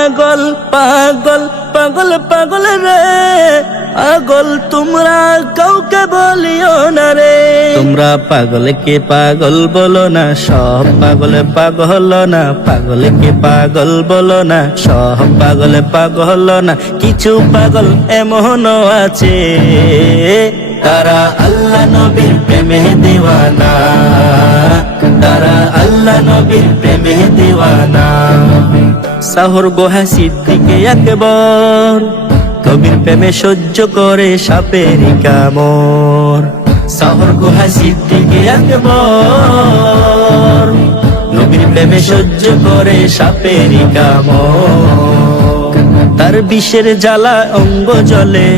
পাগল পাগল পাগল পাগল রে পাগল তোমরা কাউকে বলিও না রে। তোমরা পাগলকে পাগল বলো না, সব পাগল পাগল না। পাগলকে পাগল বলো না, সব পাগল পাগল না। কিছু পাগল এমনও আছে তারা আল্লাহ নবীর প্রেমে দিওয়ানা, তারা আল্লাহ নবীর প্রেমে দিওয়ানা। সাহর গোহা সিদ্দিকে আকবর নবীর প্রেমে সহ্য করে সাপেরই কামড়। সাহর গোহা সিদ্দিকে আকবর নবীর প্রেমে সহ্য করে সাপেরই কামড়। তার বিষের জ্বালা অঙ্গ জ্বলে,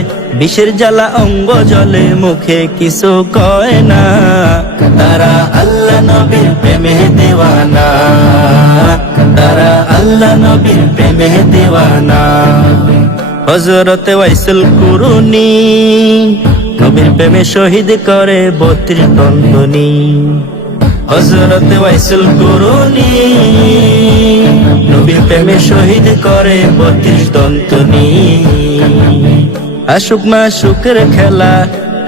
বিষের জ্বালা অঙ্গ জ্বলে, মুখে কিছু কয় না। তারা আল্লাহ নবীর প্রেমে দেওয়ানা, তারা আল্লাহ নবীর প্রেমে দেওয়ানা। হযরত ওয়াইসুল কুরুনি নবীর প্রেমে শহীদ করে 32 দন্তনি। হযরত ওয়াইসুল কুরুনি নবীর প্রেমে শহীদ করে 32 দন্তনি। আশুক মাশুকের খেলা,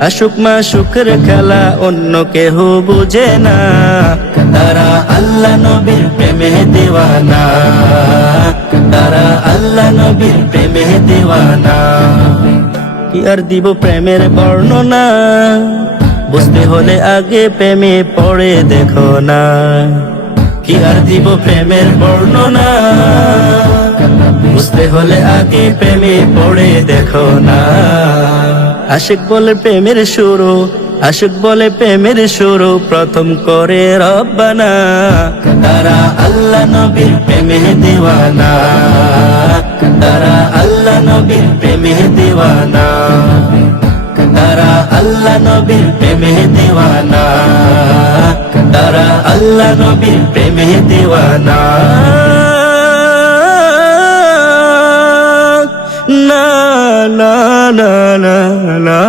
আশুক মাশুকের খেলা অন্য কেহ বুঝে না। তারা আল্লাহ নবীর প্রেমে দিওয়ানা, তারা আল্লাহ নবীর প্রেমে দিওয়ানা। কি আর দিব প্রেমের বর্ণনা, বুঝতে হলে আগে প্রেমে পড়ে দেখো না। কি আর দিব প্রেমের বর্ণনা, বুঝতে হলে আগে প্রেমে পড়ে দেখো না। আশিক বলে প্রেমের শুরু, আশিক বলে প্রেমের শুরু প্রথম করে রব্বানা। তারা আল্লাহ নবীর প্রেমে দিওয়ানা, তারা আল্লাহ নবীর প্রেমে দিওয়ানা, তারা আল্লাহ নবীর প্রেমে দিওয়ানা, তারা আল্লাহ নবীর প্রেমে দিওয়ানা। না না না না না